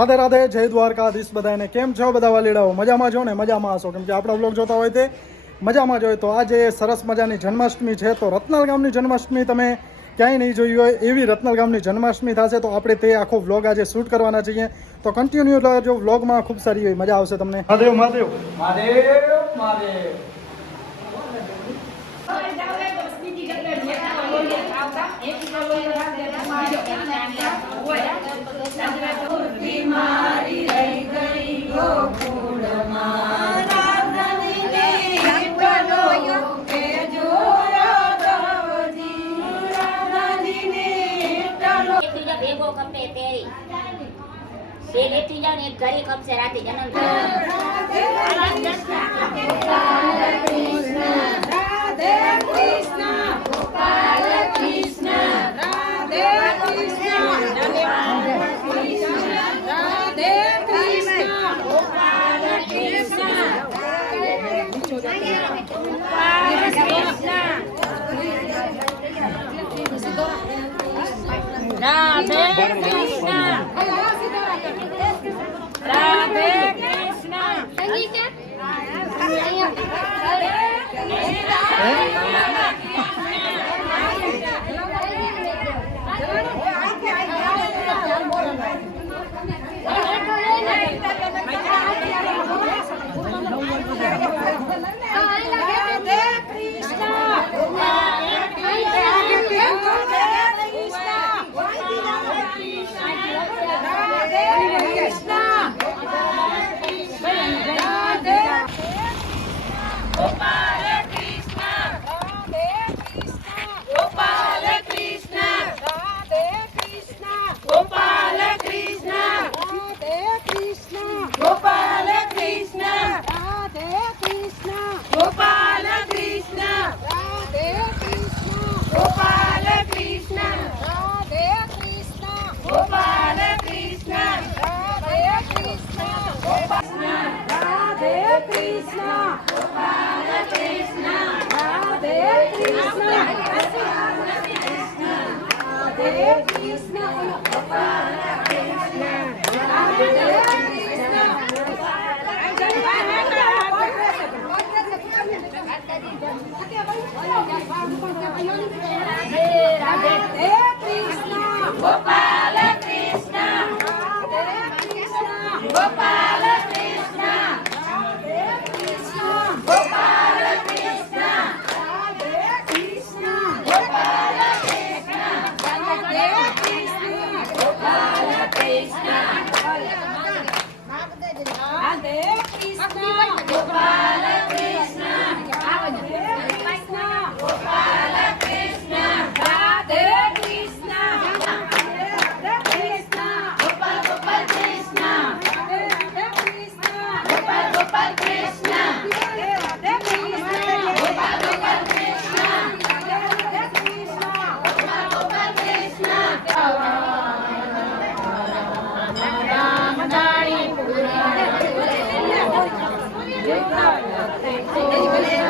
રાધે રાધે જય દ્વારકાધીશ બધાને કેમ છો બધા વાલીડાઓ? મજામાં છો ને? મજામાં હશો. કેમ કે આપણા બ્લોગ જોતા હોય તે મજામાં જ હોય. તો આજે સરસ મજાની જન્માષ્ટમી છે. તો રત્નાલ ગામની જન્માષ્ટમી તમે ક્યાંય નહીં જોઈ હોય એવી રત્નાલ ગામની જન્માષ્ટમી થશે તો આપણે તે આખો વ્લોગ આજે શૂટ કરવાના છીએ. તો કન્ટિન્યુ જો વ્લોગમાં ખૂબ સારી હોય મજા આવશે તમને. મહાદેવ. મહાદેવ મહાદેવ. ભેગો કપે તેરી બે લેતી જાવ ને એક ઘરે કપશે રાતે જન્મ Radhe Krishna Radhe Krishna Amén. Krishna. Radhe Krishna. Krishna. Спасибо. Hallelujah.